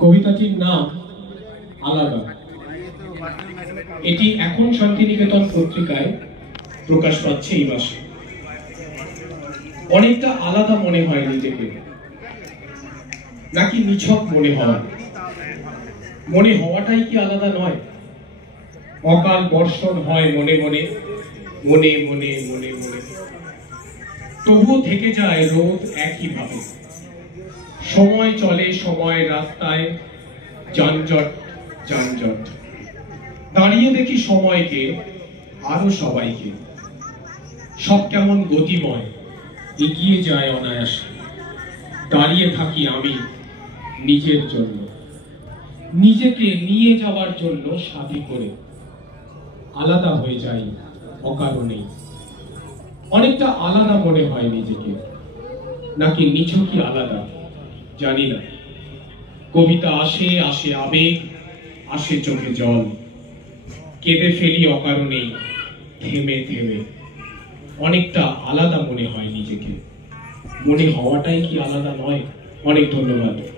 কবিতাটির নাম আলাদা। এটি এখন শান্তিনিকেতন পত্রিকায় প্রকাশ পাচ্ছে এই মাসে। অনেকটা আলাদা মনে হয় নিজেকে, নাকি নিছক মনে হওয়া? মনে হওয়াটাই কি আলাদা নয়? অকাল বর্ষণ হয় মনে মনে মনে মনে মনে মনে, তবুও থেকে যায় রোদ একইভাবে। সময় চলে, সময় রাস্তায় যানজট যানজট। দাঁড়িয়ে দেখি সময়কে, আরো সবাইকে। সব কেমন গতিময়, এগিয়ে যায় অনায়াসে। দাঁড়িয়ে থাকি আমি নিজের জন্য, নিজেকে নিয়ে যাওয়ার জন্য সাথী করে। আলাদা হয়ে যাই অকারণেই। অনেকটা আলাদা মনে হয় নিজেকে, নাকি নিছকই আলাদা জানি না। কবিতা আসে, আসে আবেগ, আসে চোখে জল। কেঁদে ফেলি অকারণেই, থেমে থেমে। অনেকটা আলাদা মনে হয় নিজেকে। মনে হওয়াটাই কি আলাদা নয়? অনেক ধন্যবাদ।